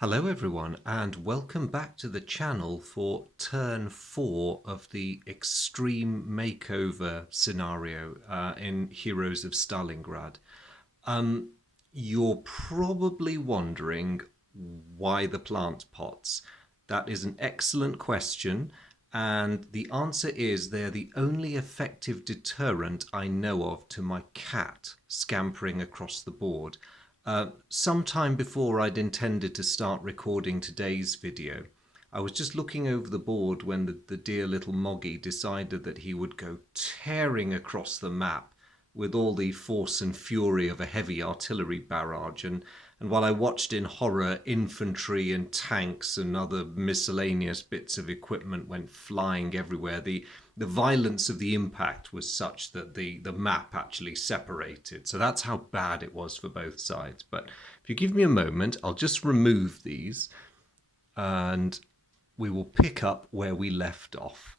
Hello everyone and welcome back to the channel for turn 4 of the extreme makeover scenario in Heroes of Stalingrad. You're probably wondering why the plant pots. That is an excellent question, and the answer is they're the only effective deterrent I know of to my cat scampering across the board. Sometime before I'd intended to start recording today's video, I was just looking over the board when the dear little Moggy decided that he would go tearing across the map with all the force and fury of a heavy artillery barrage. And while I watched in horror, infantry and tanks and other miscellaneous bits of equipment went flying everywhere, the violence of the impact was such that the map actually separated. So that's how bad it was for both sides. But if you give me a moment, I'll just remove these and we will pick up where we left off.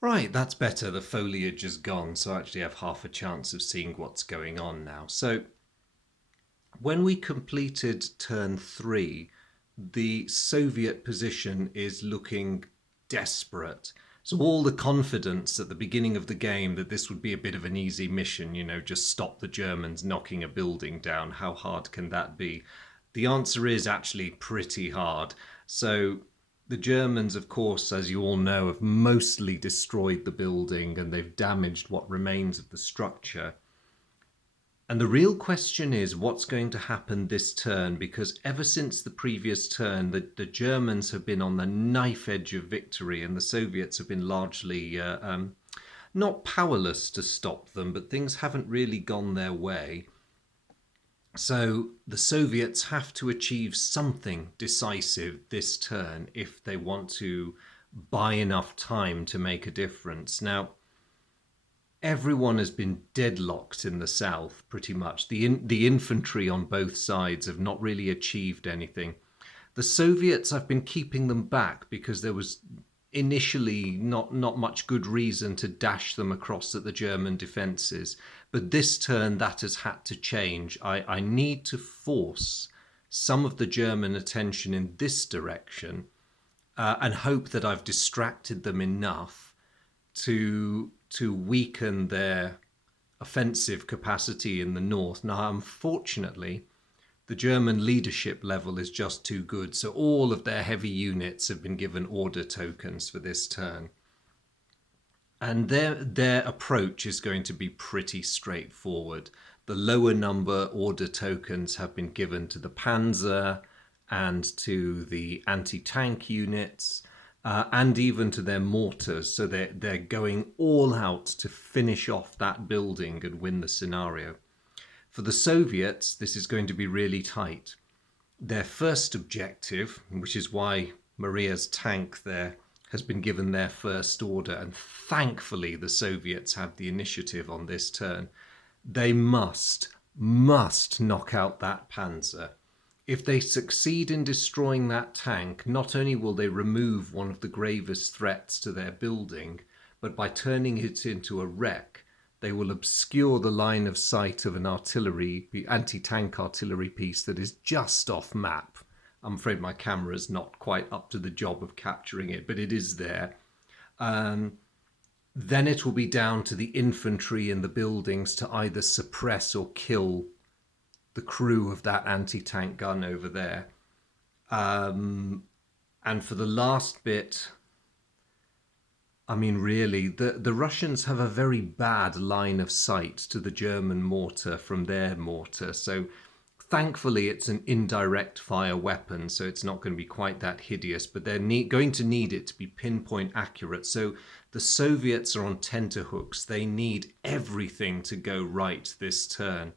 Right, that's better. The foliage is gone, so I actually have half a chance of seeing what's going on now. So when we completed turn 3, the Soviet position is looking desperate. So all the confidence at the beginning of the game that this would be a bit of an easy mission, just stop the Germans knocking a building down, how hard can that be? The answer is actually pretty hard. So the Germans, of course, as you all know, have mostly destroyed the building and they've damaged what remains of the structure. And the real question is what's going to happen this turn, because ever since the previous turn, the Germans have been on the knife edge of victory and the Soviets have been largely not powerless to stop them, but things haven't really gone their way. So the Soviets have to achieve something decisive this turn if they want to buy enough time to make a difference. Now, everyone has been deadlocked in the south, pretty much. The infantry on both sides have not really achieved anything. The Soviets, I've been keeping them back because there was initially not much good reason to dash them across at the German defences. But this turn, that has had to change. I need to force some of the German attention in this direction and hope that I've distracted them enough to weaken their offensive capacity in the north. Now, unfortunately, the German leadership level is just too good, so all of their heavy units have been given order tokens for this turn. And their approach is going to be pretty straightforward. The lower number order tokens have been given to the Panzer and to the anti-tank units, and even to their mortars. So they're going all out to finish off that building and win the scenario. For the Soviets, this is going to be really tight. Their first objective, which is why Maria's tank there has been given their first order, and thankfully the Soviets have the initiative on this turn, they must knock out that Panzer. If they succeed in destroying that tank, not only will they remove one of the gravest threats to their building, but by turning it into a wreck, they will obscure the line of sight of an anti-tank artillery piece that is just off map. I'm afraid my camera's not quite up to the job of capturing it, but it is there. Then it will be down to the infantry in the buildings to either suppress or kill the crew of that anti-tank gun over there. And for the last bit, I mean, really, the Russians have a very bad line of sight to the German mortar from their mortar. So thankfully, it's an indirect fire weapon, so it's not going to be quite that hideous, but they're going to need it to be pinpoint accurate. So the Soviets are on tenterhooks. They need everything to go right this turn.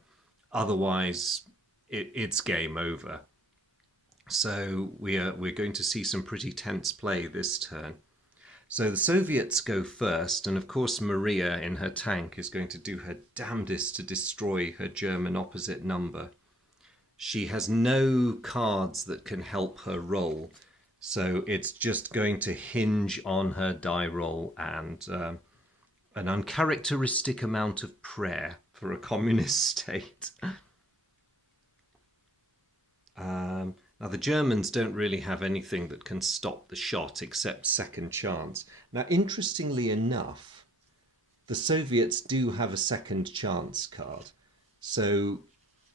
Otherwise, it's game over. So we're going to see some pretty tense play this turn. So the Soviets go first, and of course Maria in her tank is going to do her damnedest to destroy her German opposite number. She has no cards that can help her roll, so it's just going to hinge on her die roll and an uncharacteristic amount of prayer for a communist state. Now, the Germans don't really have anything that can stop the shot except second chance. Now, interestingly enough, the Soviets do have a second chance card. So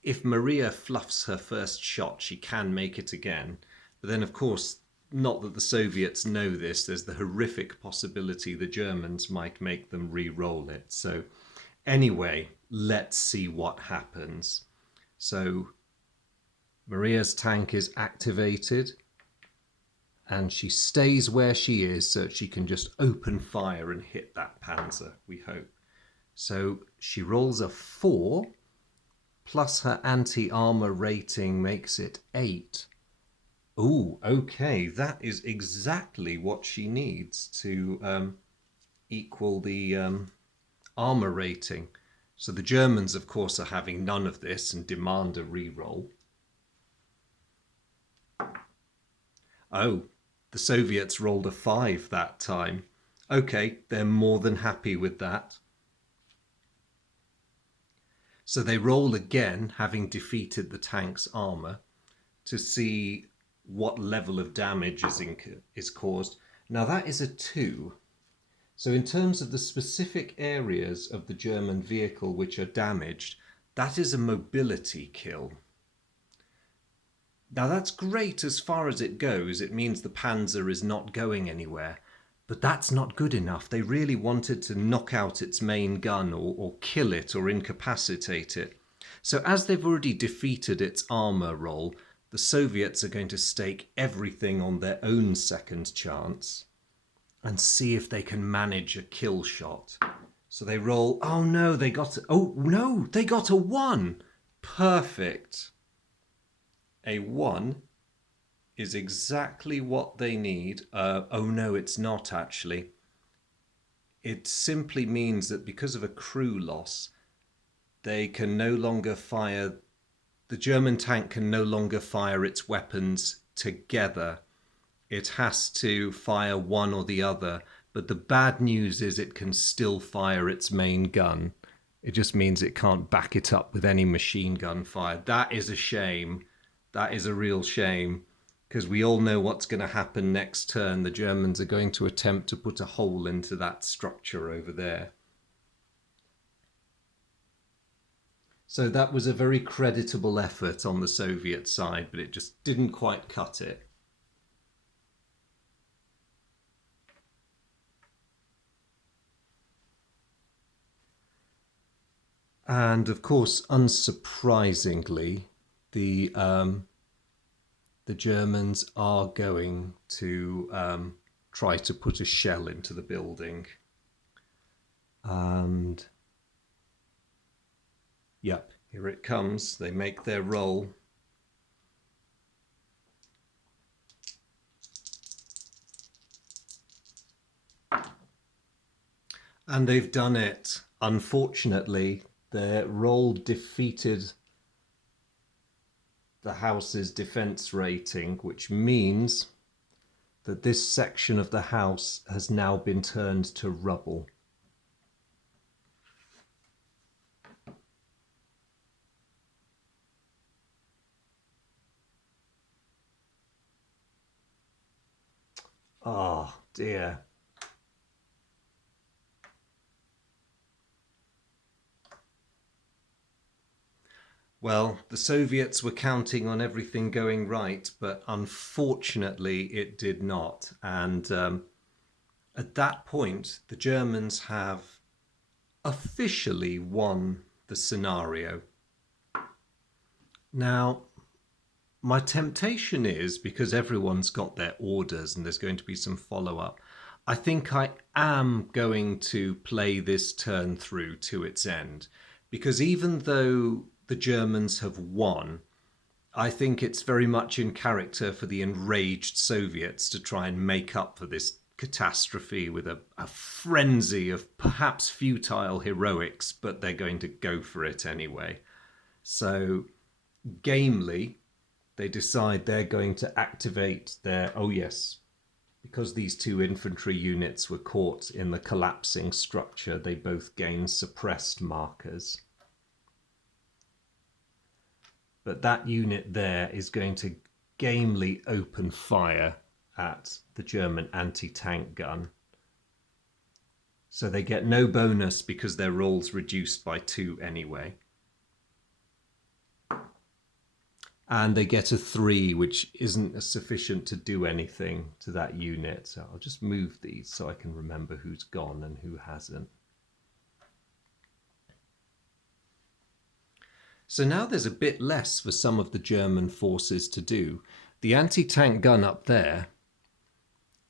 if Maria fluffs her first shot, she can make it again. But then, of course, not that the Soviets know this, there's the horrific possibility the Germans might make them re-roll it. So anyway, let's see what happens. So Maria's tank is activated and she stays where she is so she can just open fire and hit that panzer, we hope. So she rolls a 4, plus her anti-armor rating makes it 8. Ooh, okay, that is exactly what she needs to equal the armor rating. So the Germans, of course, are having none of this and demand a re-roll. Oh, the Soviets rolled a 5 that time. Okay, they're more than happy with that. So they roll again, having defeated the tank's armor, to see what level of damage is caused. Now that is a 2. So in terms of the specific areas of the German vehicle which are damaged, that is a mobility kill. Now that's great as far as it goes. It means the Panzer is not going anywhere. But that's not good enough. They really wanted to knock out its main gun or kill it or incapacitate it. So as they've already defeated its armor roll, the Soviets are going to stake everything on their own second chance and see if they can manage a kill shot. So they roll. Oh no, they got a 1. Perfect. A 1 is exactly what they need. Oh no, it's not actually. It simply means that because of a crew loss, they can no longer fire, the German tank can no longer fire its weapons together. It has to fire one or the other. But the bad news is it can still fire its main gun. It just means it can't back it up with any machine gun fire. That is a shame. That is a real shame, because we all know what's going to happen next turn. The Germans are going to attempt to put a hole into that structure over there. So that was a very creditable effort on the Soviet side, but it just didn't quite cut it. And of course, unsurprisingly, the Germans are going to try to put a shell into the building. And yep, here it comes. They make their roll. And they've done it. Unfortunately, their roll defeated the house's defense rating, which means that this section of the house has now been turned to rubble. Oh dear. Well, the Soviets were counting on everything going right, but unfortunately it did not. And at that point, the Germans have officially won the scenario. Now, my temptation is, because everyone's got their orders and there's going to be some follow-up, I think I am going to play this turn through to its end. Because even though the Germans have won, I think it's very much in character for the enraged Soviets to try and make up for this catastrophe with a frenzy of perhaps futile heroics, but they're going to go for it anyway. So, gamely, they decide they're going to activate their, oh yes, Because these two infantry units were caught in the collapsing structure, they both gained suppressed markers. But that unit there is going to gamely open fire at the German anti-tank gun. So they get no bonus because their roll's reduced by 2 anyway. And they get a 3, which isn't sufficient to do anything to that unit. So I'll just move these so I can remember who's gone and who hasn't. So now there's a bit less for some of the German forces to do. The anti-tank gun up there,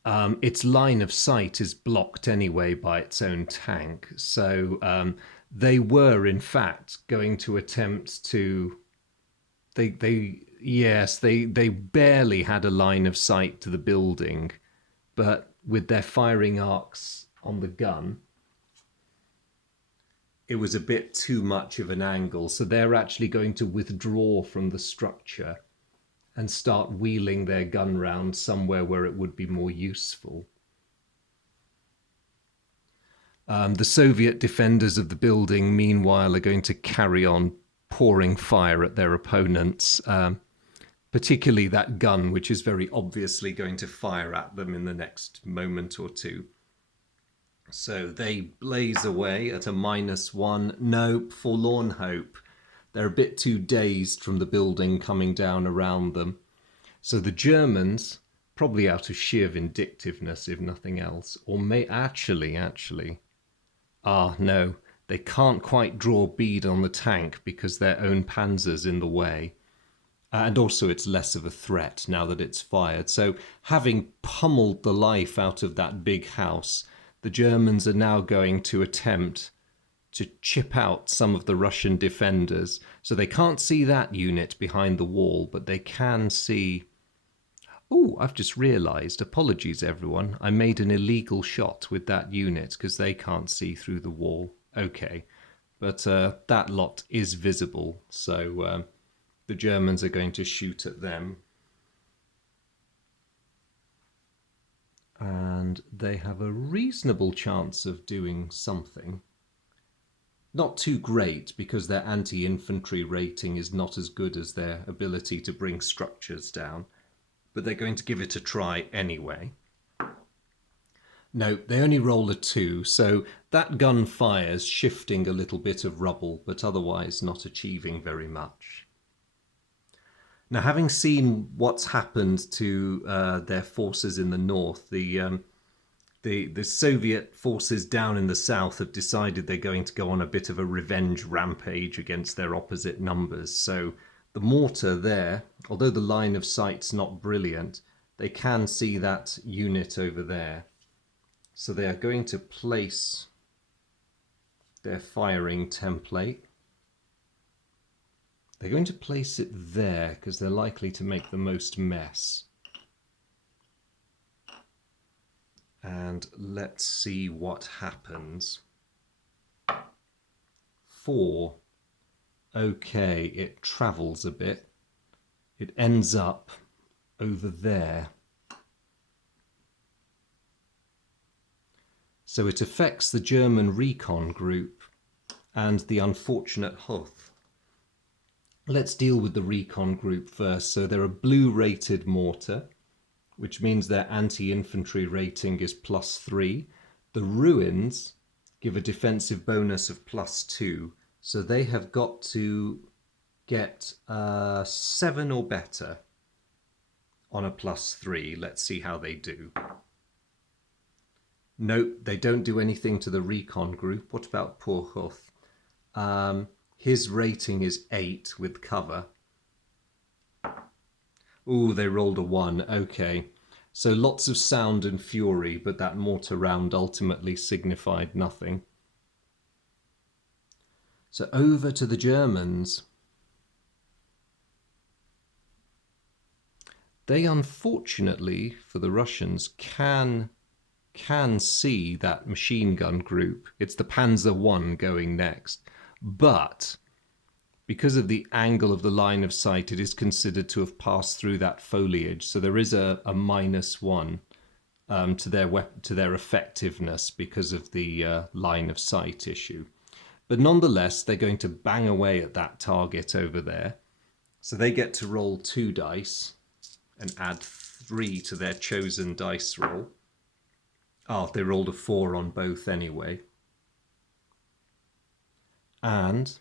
its line of sight is blocked anyway by its own tank. So they were, in fact, going to attempt to... They barely had a line of sight to the building, but with their firing arcs on the gun, it was a bit too much of an angle. So they're actually going to withdraw from the structure and start wheeling their gun round somewhere where it would be more useful. The Soviet defenders of the building, meanwhile, are going to carry on pouring fire at their opponents, particularly that gun, which is very obviously going to fire at them in the next moment or two. So they blaze away at a -1. No, forlorn hope. They're a bit too dazed from the building coming down around them. So the Germans, probably out of sheer vindictiveness, if nothing else, or may actually, no, they can't quite draw bead on the tank because their own panzer's in the way. And also it's less of a threat now that it's fired. So having pummeled the life out of that big house, the Germans are now going to attempt to chip out some of the Russian defenders. So they can't see that unit behind the wall, but they can see... Oh, I've just realised, apologies everyone, I made an illegal shot with that unit because they can't see through the wall. Okay, but that lot is visible, so the Germans are going to shoot at them. And they have a reasonable chance of doing something. Not too great, because their anti-infantry rating is not as good as their ability to bring structures down, but they're going to give it a try anyway. No, they only roll a 2, so that gun fires, shifting a little bit of rubble, but otherwise not achieving very much. Now, having seen what's happened to their forces in the north, the Soviet forces down in the south have decided they're going to go on a bit of a revenge rampage against their opposite numbers. So the mortar there, although the line of sight's not brilliant, they can see that unit over there. So they are going to place their firing template. They're going to place it there because they're likely to make the most mess. And let's see what happens. 4. Okay, it travels a bit. It ends up over there. So it affects the German recon group and the unfortunate Hoth. Let's deal with the recon group first. So they're a blue rated mortar, which means their anti-infantry rating is +3. The ruins give a defensive bonus of +2. So they have got to get 7 or better on a +3. Let's see how they do. Nope, they don't do anything to the recon group. What about poor Hoth? His rating is 8 with cover. Ooh, they rolled a 1. Okay. So lots of sound and fury, but that mortar round ultimately signified nothing. So over to the Germans. They unfortunately, for the Russians, can see that machine gun group. It's the Panzer I going next. But because of the angle of the line of sight, it is considered to have passed through that foliage. So there is a -1 to their effectiveness because of the line of sight issue. But nonetheless, they're going to bang away at that target over there. So they get to roll 2 dice and add 3 to their chosen dice roll. Oh, they rolled a 4 on both anyway. And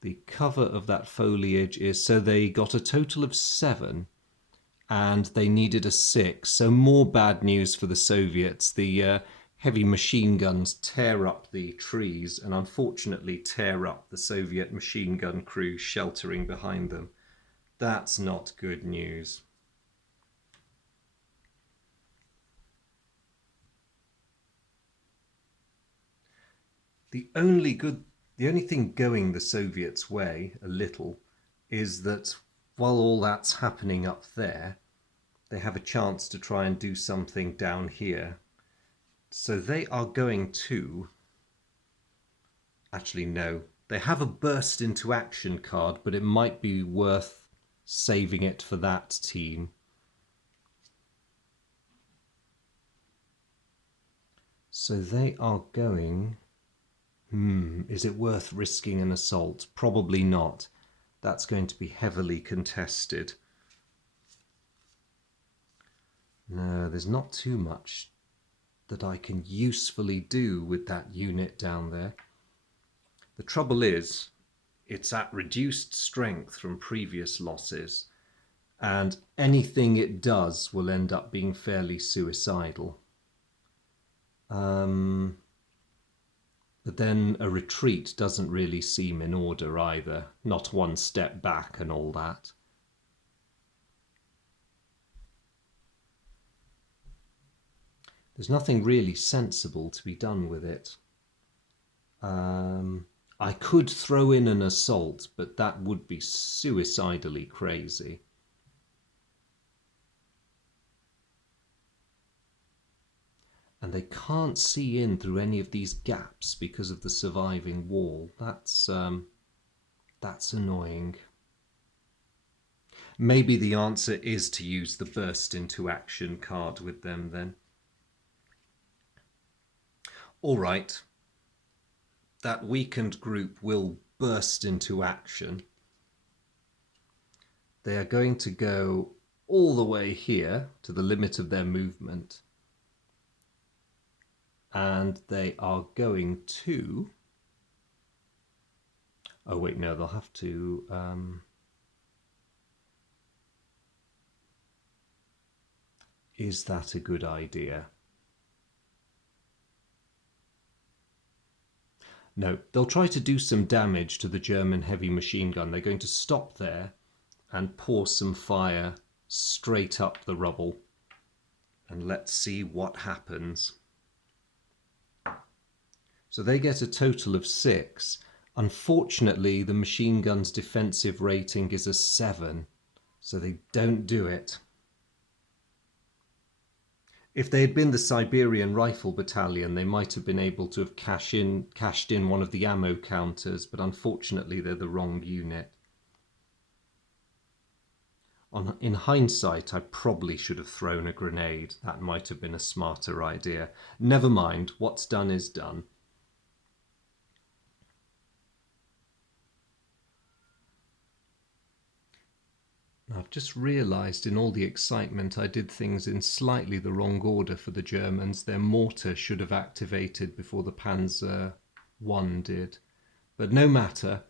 the cover of that foliage is, so they got a total of 7 and they needed a 6. So more bad news for the Soviets. The heavy machine guns tear up the trees and unfortunately tear up the Soviet machine gun crew sheltering behind them. That's not good news. The only thing going the Soviets' way a little is that while all that's happening up there, they have a chance to try and do something down here. So they are going to... Actually, no. They have a burst into action card, but it might be worth saving it for that team. So they are going... is it worth risking an assault? Probably not. That's going to be heavily contested. No, there's not too much that I can usefully do with that unit down there. The trouble is, it's at reduced strength from previous losses, and anything it does will end up being fairly suicidal. But then a retreat doesn't really seem in order either. Not 1 step back and all that. There's nothing really sensible to be done with it. I could throw in an assault, but that would be suicidally crazy. And they can't see in through any of these gaps because of the surviving wall. That's annoying. Maybe the answer is to use the burst into action card with them then. All right. That weakened group will burst into action. They are going to go all the way here to the limit of their movement. And they are going to... Oh, wait, no, they'll have to... Is that a good idea? No, they'll try to do some damage to the German heavy machine gun. They're going to stop there and pour some fire straight up the rubble. And let's see what happens. So they get a total of 6. Unfortunately, the machine gun's defensive rating is a 7, so they don't do it. If they had been the Siberian Rifle Battalion, they might have been able to have cashed in one of the ammo counters, but unfortunately they're the wrong unit. In hindsight, I probably should have thrown a grenade. That might have been a smarter idea. Never mind, what's done is done. I've just realised in all the excitement I did things in slightly the wrong order for the Germans. Their mortar should have activated before the Panzer I did. But no matter,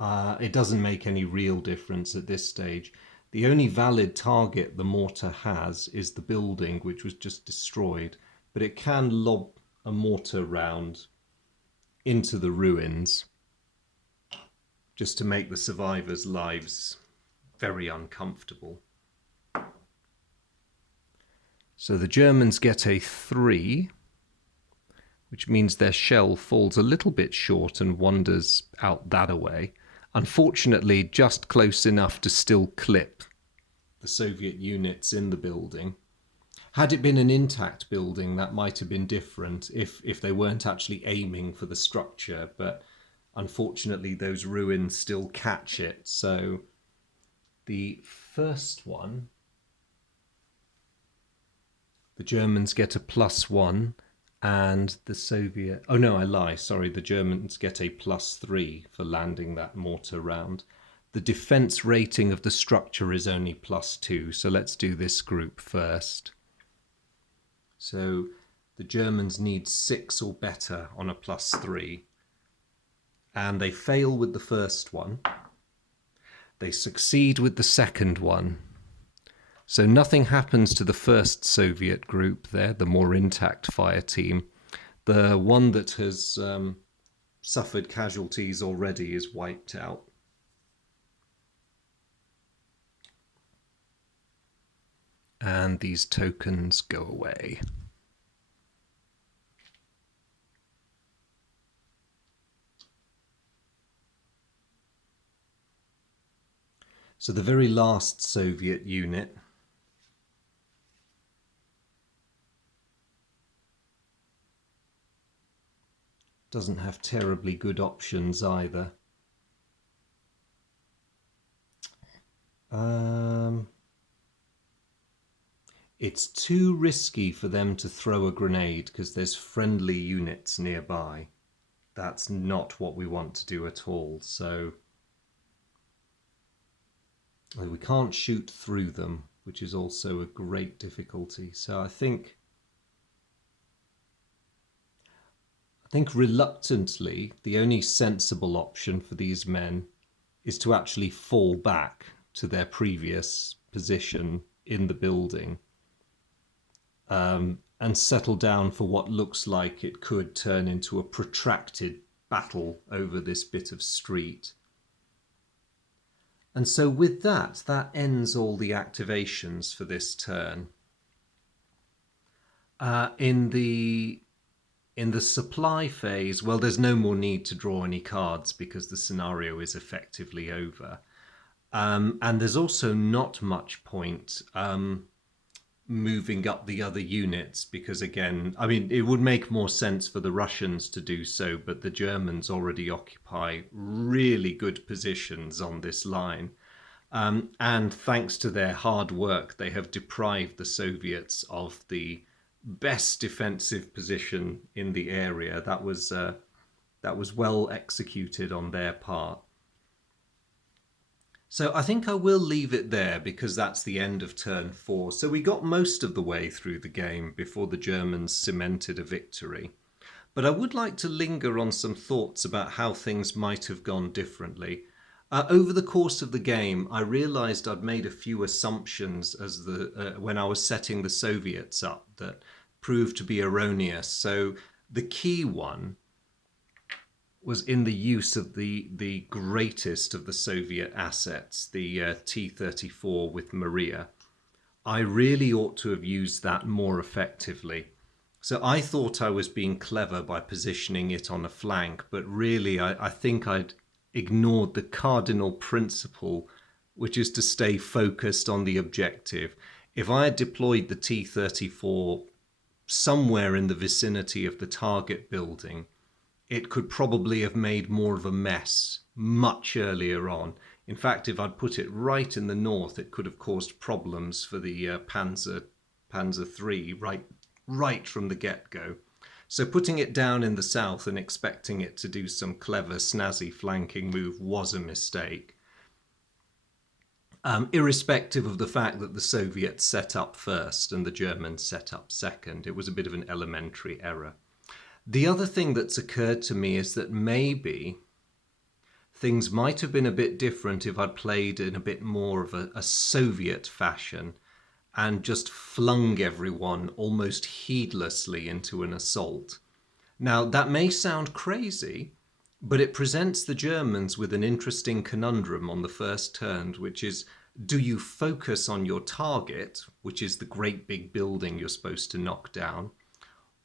it doesn't make any real difference at this stage. The only valid target the mortar has is the building, which was just destroyed. But it can lob a mortar round into the ruins just to make the survivors' lives very uncomfortable. So the Germans get a 3, which means their shell falls a little bit short and wanders out that away. Unfortunately, just close enough to still clip the Soviet units in the building. Had it been an intact building, that might have been different if they weren't actually aiming for the structure, but unfortunately those ruins still catch it, so the first one, The Germans get a +1 and the Soviet... Oh no, I lie. Sorry, the Germans get a +3 for landing that mortar round. The defense rating of the structure is only +2, so let's do this group first. So the Germans need 6 or better on a +3, and they fail with the first one. They succeed with the second one. So nothing happens to the first Soviet group there, the more intact fire team. The one that has suffered casualties already is wiped out. And these tokens go away. So the very last Soviet unit doesn't have terribly good options either. It's too risky for them to throw a grenade because there's friendly units nearby. That's not what we want to do at all. So we can't shoot through them, which is also a great difficulty. So I think reluctantly, the only sensible option for these men is to actually fall back to their previous position in the building and settle down for what looks like it could turn into a protracted battle over this bit of street. And so with that ends all the activations for this turn. In the supply phase, well, there's no more need to draw any cards because the scenario is effectively over. And there's also not much point moving up the other units because, again, I mean, it would make more sense for the Russians to do so, but the Germans already occupy really good positions on this line. And thanks to their hard work, they have deprived the Soviets of the best defensive position in the area. That was well executed on their part. So I think I will leave it there because that's the end of turn 4. So we got most of the way through the game before the Germans cemented a victory. But I would like to linger on some thoughts about how things might have gone differently. Over the course of the game, I realized I'd made a few assumptions as when I was setting the Soviets up that proved to be erroneous. So the key one was in the use of the greatest of the Soviet assets, the T-34 with Maria. I really ought to have used that more effectively. So I thought I was being clever by positioning it on a flank, but really I think I'd ignored the cardinal principle, which is to stay focused on the objective. If I had deployed the T-34 somewhere in the vicinity of the target building, it could probably have made more of a mess much earlier on. In fact, if I'd put it right in the north, it could have caused problems for the Panzer III right from the get-go. So putting it down in the south and expecting it to do some clever, snazzy flanking move was a mistake. Irrespective of the fact that the Soviets set up first and the Germans set up second, it was a bit of an elementary error. The other thing that's occurred to me is that maybe things might have been a bit different if I'd played in a bit more of a Soviet fashion and just flung everyone almost heedlessly into an assault. Now, that may sound crazy, but it presents the Germans with an interesting conundrum on the first turn, which is, do you focus on your target, which is the great big building you're supposed to knock down,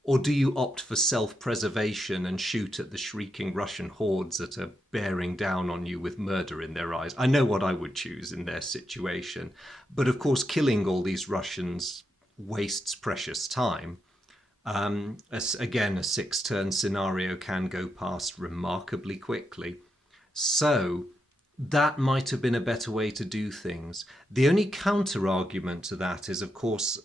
or do you opt for self-preservation and shoot at the shrieking Russian hordes that are bearing down on you with murder in their eyes? I know what I would choose in their situation. But of course, killing all these Russians wastes precious time. Again, a 6-turn scenario can go past remarkably quickly. So that might have been a better way to do things. The only counter-argument to that is, of course,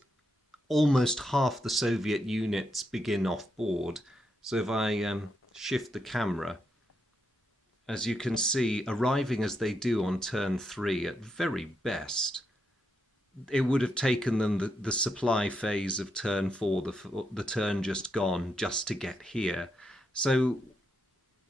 almost half the Soviet units begin off board. So if I shift the camera, as you can see, arriving as they do on turn 3, at very best, it would have taken them the supply phase of turn 4, the turn just gone, just to get here. So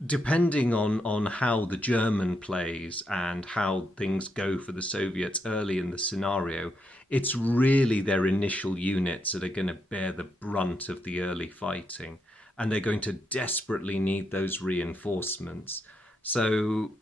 depending on how the German plays and how things go for the Soviets early in the scenario, it's really their initial units that are going to bear the brunt of the early fighting. And they're going to desperately need those reinforcements. So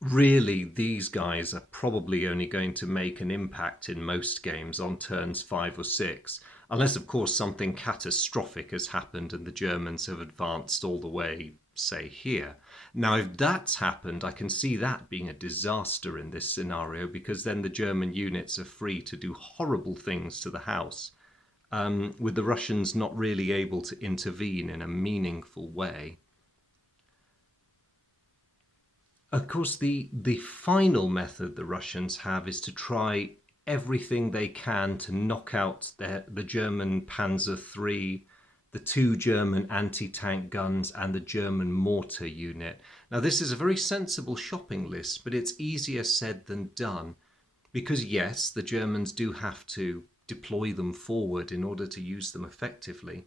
really, these guys are probably only going to make an impact in most games on turns 5 or 6, unless, of course, something catastrophic has happened and the Germans have advanced all the way, say, here. Now, if that's happened, I can see that being a disaster in this scenario, because then the German units are free to do horrible things to the house, with the Russians not really able to intervene in a meaningful way. Of course, the final method the Russians have is to try everything they can to knock out the German Panzer III, the 2 German anti-tank guns, and the German mortar unit. Now, this is a very sensible shopping list, but it's easier said than done, because yes, the Germans do have to deploy them forward in order to use them effectively.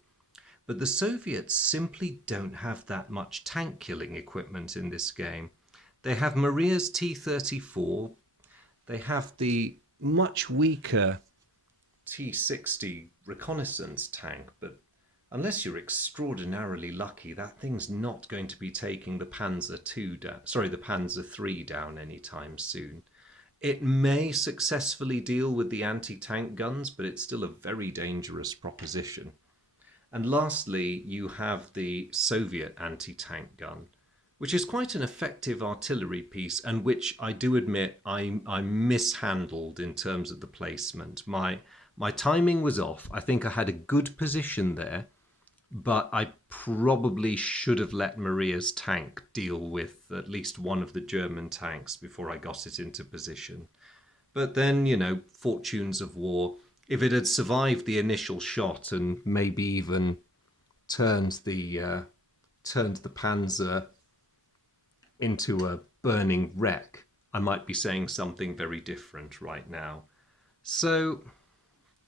But the Soviets simply don't have that much tank killing equipment in this game. They have Maria's T-34. They have the much weaker T-60 reconnaissance tank, but unless you're extraordinarily lucky, that thing's not going to be taking the Panzer III down anytime soon. It may successfully deal with the anti-tank guns, but it's still a very dangerous proposition. And lastly, you have the Soviet anti-tank gun, which is quite an effective artillery piece, and which I do admit I mishandled in terms of the placement. My timing was off. I think I had a good position there, but I probably should have let Maria's tank deal with at least one of the German tanks before I got it into position. But then, fortunes of war. If it had survived the initial shot and maybe even turned the Panzer into a burning wreck, I might be saying something very different right now. So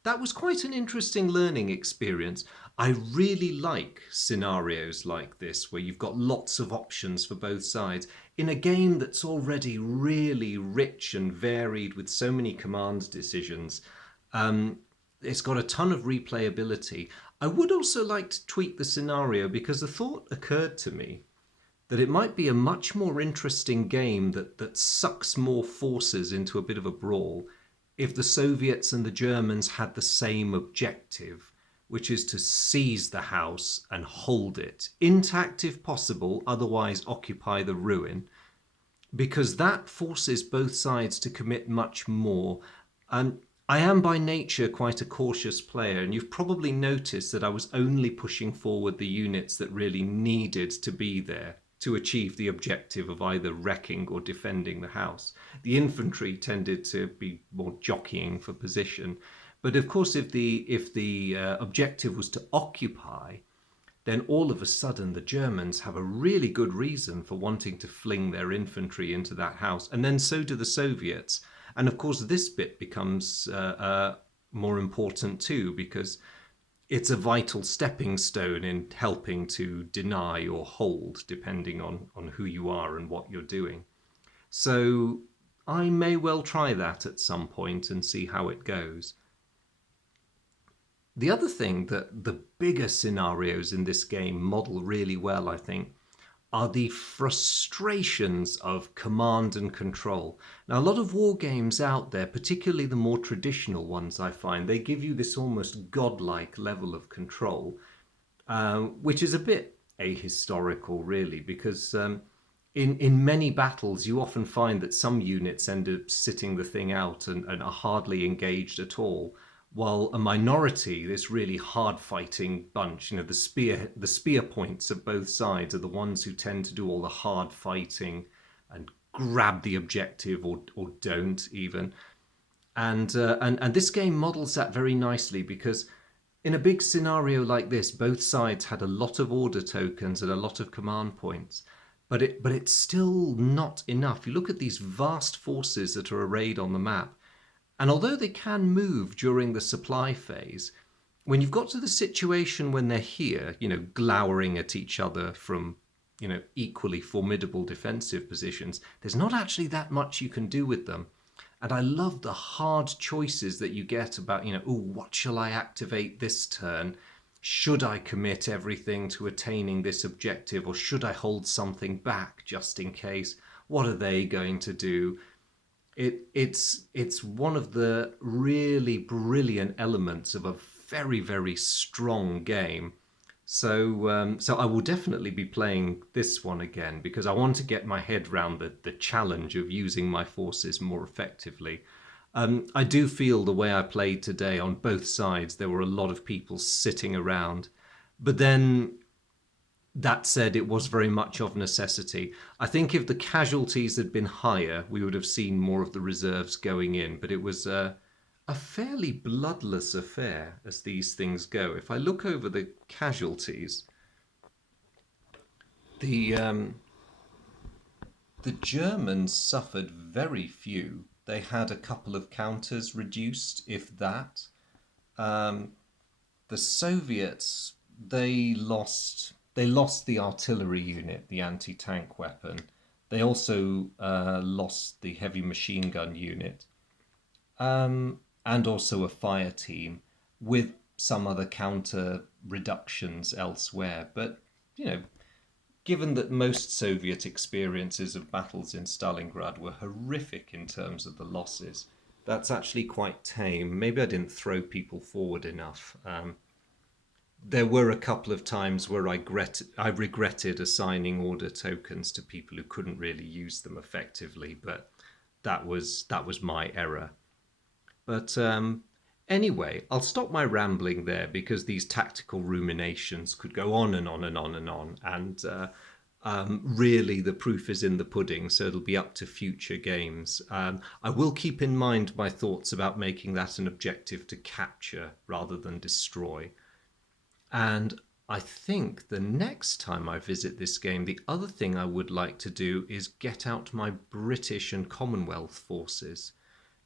that was quite an interesting learning experience. I really like scenarios like this, where you've got lots of options for both sides in a game that's already really rich and varied with so many command decisions. It's got a ton of replayability. I would also like to tweak the scenario, because the thought occurred to me that it might be a much more interesting game that sucks more forces into a bit of a brawl if the Soviets and the Germans had the same objective, which is to seize the house and hold it, intact if possible, otherwise occupy the ruin, because that forces both sides to commit much more. And I am by nature quite a cautious player, and you've probably noticed that I was only pushing forward the units that really needed to be there to achieve the objective of either wrecking or defending the house. The infantry tended to be more jockeying for position. But of course, if the objective was to occupy, then all of a sudden the Germans have a really good reason for wanting to fling their infantry into that house. And then so do the Soviets. And of course, this bit becomes more important too, because it's a vital stepping stone in helping to deny or hold, depending on who you are and what you're doing. So I may well try that at some point and see how it goes. The other thing that the bigger scenarios in this game model really well, I think, are the frustrations of command and control. Now, a lot of war games out there, particularly the more traditional ones, I find, they give you this almost godlike level of control, which is a bit ahistorical, really, because in many battles, you often find that some units end up sitting the thing out and are hardly engaged at all, while a minority, this really hard-fighting bunch, the spear points of both sides are the ones who tend to do all the hard fighting and grab the objective, or don't even. And this game models that very nicely because in a big scenario like this, both sides had a lot of order tokens and a lot of command points. But it's still not enough. You look at these vast forces that are arrayed on the map, and although they can move during the supply phase, when you've got to the situation when they're here, glowering at each other from, equally formidable defensive positions, there's not actually that much you can do with them. And I love the hard choices that you get about, oh, what shall I activate this turn? Should I commit everything to attaining this objective, or should I hold something back just in case? What are they going to do? It's one of the really brilliant elements of a very, very strong game. So I will definitely be playing this one again because I want to get my head around the challenge of using my forces more effectively. I do feel the way I played today on both sides, there were a lot of people sitting around. But then that said, it was very much of necessity. I think if the casualties had been higher, we would have seen more of the reserves going in. But it was a fairly bloodless affair as these things go. If I look over the casualties, the um, the Germans suffered very few. They had a couple of counters reduced, if that. Um, the Soviets, they lost the artillery unit, the anti-tank weapon. They also lost the heavy machine gun unit, and also a fire team with some other counter reductions elsewhere. But you know, given that most Soviet experiences of battles in Stalingrad were horrific in terms of the losses, that's actually quite tame. Maybe I didn't throw people forward enough. There were a couple of times where I regretted assigning order tokens to people who couldn't really use them effectively, but that was my error. But anyway, I'll stop my rambling there because these tactical ruminations could go on and on and on and on. And really, the proof is in the pudding, so it'll be up to future games. I will keep in mind my thoughts about making that an objective to capture rather than destroy. And I think the next time I visit this game, the other thing I would like to do is get out my British and Commonwealth forces.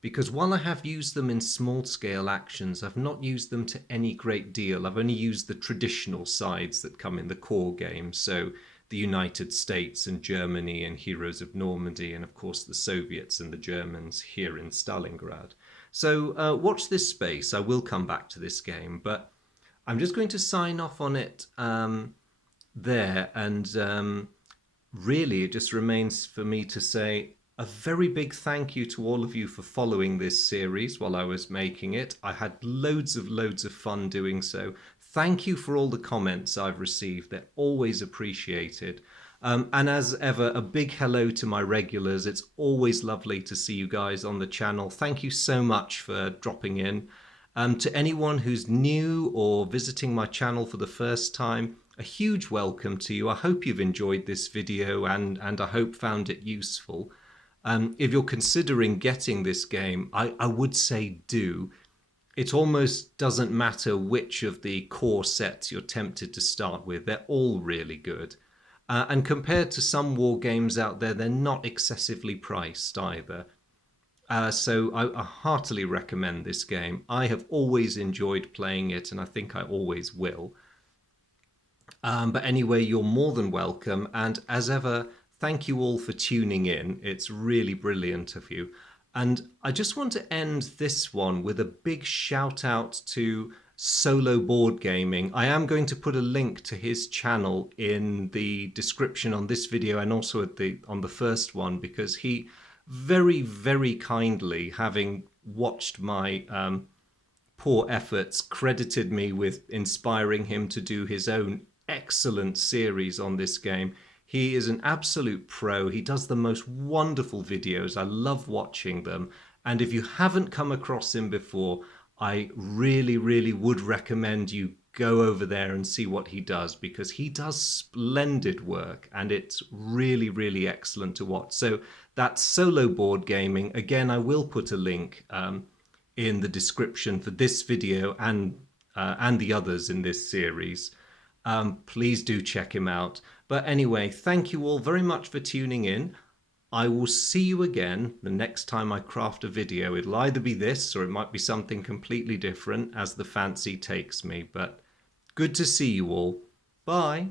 Because while I have used them in small scale actions, I've not used them to any great deal. I've only used the traditional sides that come in the core game. So the United States and Germany and Heroes of Normandy, and of course the Soviets and the Germans here in Stalingrad. So watch this space. I will come back to this game, but I'm just going to sign off on it there. And really, it just remains for me to say a very big thank you to all of you for following this series while I was making it. I had loads of fun doing so. Thank you for all the comments I've received. They're always appreciated. And as ever, a big hello to my regulars. It's always lovely to see you guys on the channel. Thank you so much for dropping in. To anyone who's new or visiting my channel for the first time, a huge welcome to you. I hope you've enjoyed this video and I hope found it useful. If you're considering getting this game, I would say do. It almost doesn't matter which of the core sets you're tempted to start with. They're all really good. And compared to some war games out there, they're not excessively priced either. So I heartily recommend this game. I have always enjoyed playing it, and I think I always will. But anyway, you're more than welcome. And as ever, thank you all for tuning in. It's really brilliant of you. And I just want to end this one with a big shout out to Solo Board Gaming. I am going to put a link to his channel in the description on this video and also on the first one, because he very, very kindly, having watched my poor efforts, credited me with inspiring him to do his own excellent series on this game. He is an absolute pro. He does the most wonderful videos. I love watching them. And if you haven't come across him before, I really, really would recommend you go over there and see what he does, because he does splendid work and it's really, really excellent to watch. So that's Solo Board Gaming. Again, I will put a link in the description for this video and the others in this series. Please do check him out. But anyway, thank you all very much for tuning in. I will see you again the next time I craft a video. It'll either be this or it might be something completely different as the fancy takes me. But good to see you all. Bye.